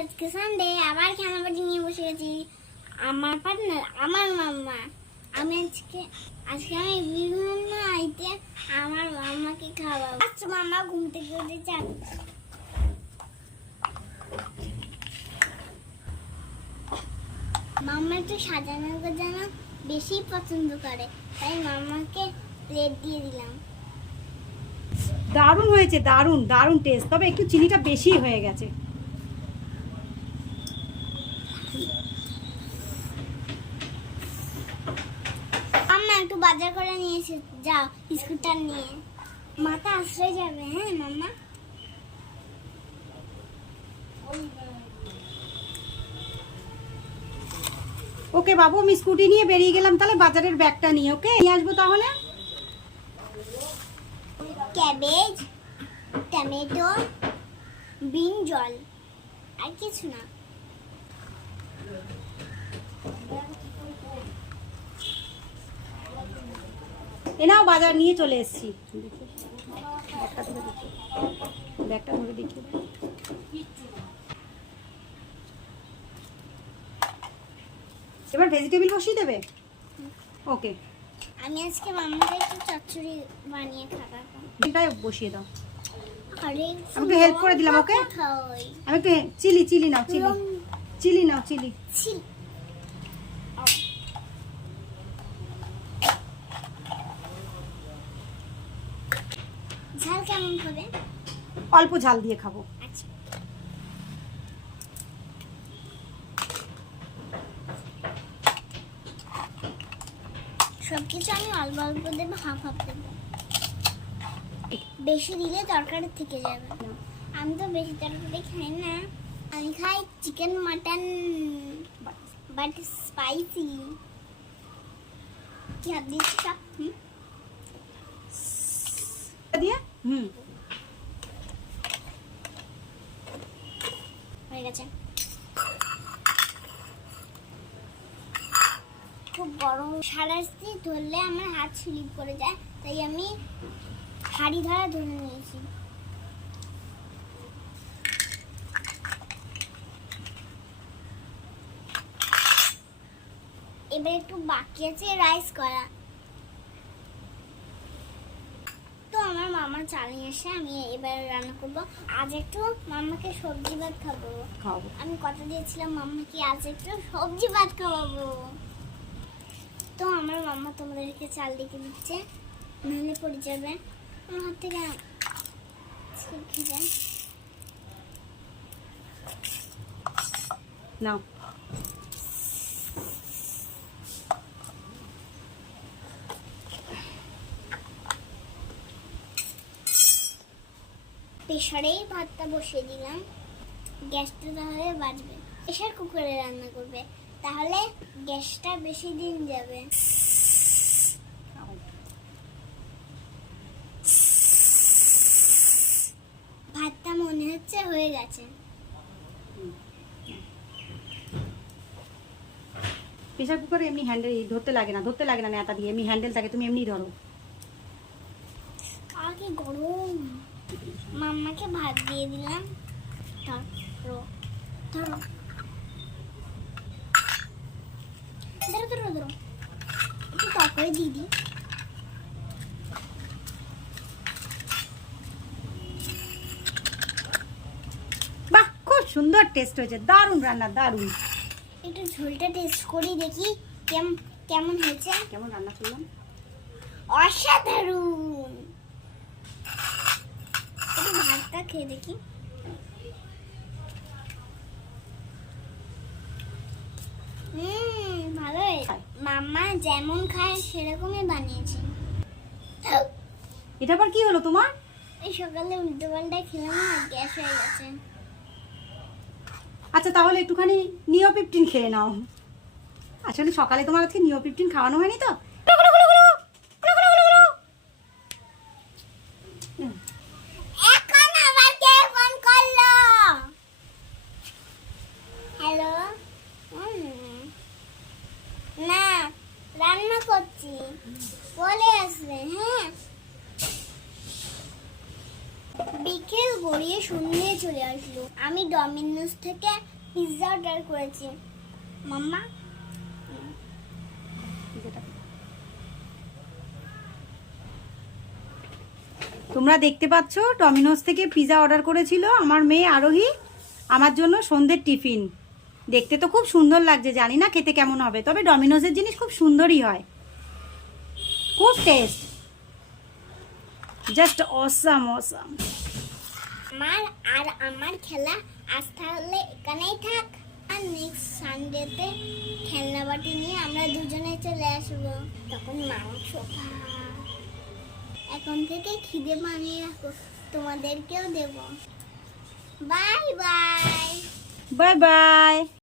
আজকে সানডে আবার খানা বাটি নিয়ে বসে গেছি। আমার পার্টনার আমার মাম্মা। আমি আজকে আমি বিভিন্ন আইতে আমার মাম্মাকে খাওয়াবো। আচ্ছা মাম্মা ঘুম থেকে উঠে চান। মাম্মা একটু সাজানো গোজানো বেশি পছন্দ করে, তাই মাম্মাকে প্লেট দিয়ে দিলাম। দারুণ হয়েছে, দারুণ দারুণ টেস্ট, তবে একটু চিনিটা বেশি হয়ে গেছে। আম্মা একটু বাজার করে নিয়ে এসে যাও, স্কুটার নিয়ে মাথা আশ্রয় যাবে। হ্যাঁ মাম্মা। ওকে বাবু, আমি স্কুটি নিয়ে বেরিয়ে গেলাম তাহলে বাজারের ব্যাগটা নিয়ে। ওকে, নিয়ে আসবো তাহলে। ক্যাবেজ, টমেটো, ব্রিঞ্জল, আর কিছু না। এনাও বাজার নিয়ে চলে এসেছি। ব্যাগটা ধরে দেখি। এবার ভেজিটেবল বসিয়ে দেবে। ওকে, আমি আজকে মাম্মাকে একটু চচ্চড়ি বানিয়ে খাওয়াবো। এটাই বসিয়ে দাও। আরে আমি একটু হেল্প করে দিলাম। ওকে, আমি একটু চিলি নাও, চিলি নাও, চিলি। ঝাল কেমন হবে? অল্প ঝাল দিয়ে খাবো। আচ্ছা, সবকিছু আমি অল্প অল্প দেবো, হাফ হাফ দেবো। বেশি দিলে তরকারি থেকে যাবে। আমি তো বেশি তরকারি খাই না, আমি খাই চিকেন মাটন বাট স্পাইসি। কি হাত দিচ্ছি সব? দিয়ে হয়ে গেছে। খুব গরম, সারাস্তি ধরলে আমার হাত স্লিপ করে যায়, তাই আমি হাড়ি ধরে নিয়েছি। এবার একটু বাকি আছে রাইস করা। তো আমার মামা চালিয়ে এসে আমি এবার রান্না করবো। আজ একটু মাম্মাকে সবজি ভাত খাবো। আমি কথা দিয়েছিলাম মাম্মাকে আজ একটু সবজি ভাত খাওয়াবো। তো আমার মাম্মা তোমাদেরকে চাল ডেকে দিচ্ছে, নাহলে পড়ে যাবে। আমার হাত থেকে নাও। প্রেসারেই ভাতটা বসিয়ে দিলাম। গ্যাসটা তাহলে বাজবে। প্রেসার কুকারে রান্না করবে, তাহলে গ্যাসটা বেশি দিন যাবে। ভাতটা মনে হচ্ছে হয়ে গেছে। প্রেসার কুকারে এমনি হ্যান্ডেল ধরতে লাগে না নেতা দিয়ে, এমনি হ্যান্ডেল থাকে, তুমি এমনি ধরো। আগে গরম। মাম্মাকে ভাত দিয়ে দিলাম। ধরো ধরো ধরো ধরো ধরো, একটু তরকারি দিয়ে দিই। বাহ, খুব সুন্দর টেস্ট হয়েছে, দারুণ রান্না, দারুণ। একটু ঝোলটা টেস্ট করি, দেখি কেমন হয়েছে। কেমন রান্না করলাম? অসাধারণ। একটু ভাতটা খেয়ে দেখি। ভালো হয়েছে। মাম্মা যেমন খায় সেরকমই বানিয়েছে। এটা আবার কি হলো তোমার? এই সকালে উল্টো পাল্টা খেলাম না, গ্যাস হয়ে গেছে। আচ্ছা তাহলে একটুখানি নিওপিপটিন খেয়ে নাও। আসলে সকালে তোমার আজকে নিওপিপটিন খাওয়ানো হয়নি তো। এখন আবার কে ফোন করলো? হ্যালো। না, রান্না করছি, বলে আসবে। হ্যাঁ, বিকেল গড়িয়ে সন্ধ্যে চলে আসলো। আমি ডমিনোস থেকে পিৎজা অর্ডার করেছি। মাম্মা তোমরা দেখতে পাচ্ছ ডমিনোস থেকে পিৎজা অর্ডার করেছিল আমার মেয়ে আরোহী আমার জন্য সন্ধ্যের টিফিন। দেখতে তো খুব সুন্দর লাগছে, জানি না খেতে কেমন হবে, তবে ডমিনোসের জিনিস খুব সুন্দরই হয়, খুব টেস্ট, জাস্ট অসাম অসাম। আমার খেলা আজ তাহলে এখানেই থাক। আর নেক্সট সানডেতে খেলনা বাটি নিয়ে আমরা দুজনে চলে আসবো। তখন মাংস এখন থেকে খিদে বানিয়ে রাখো, তোমাদেরকেও দেবো। Bye bye. Bye bye.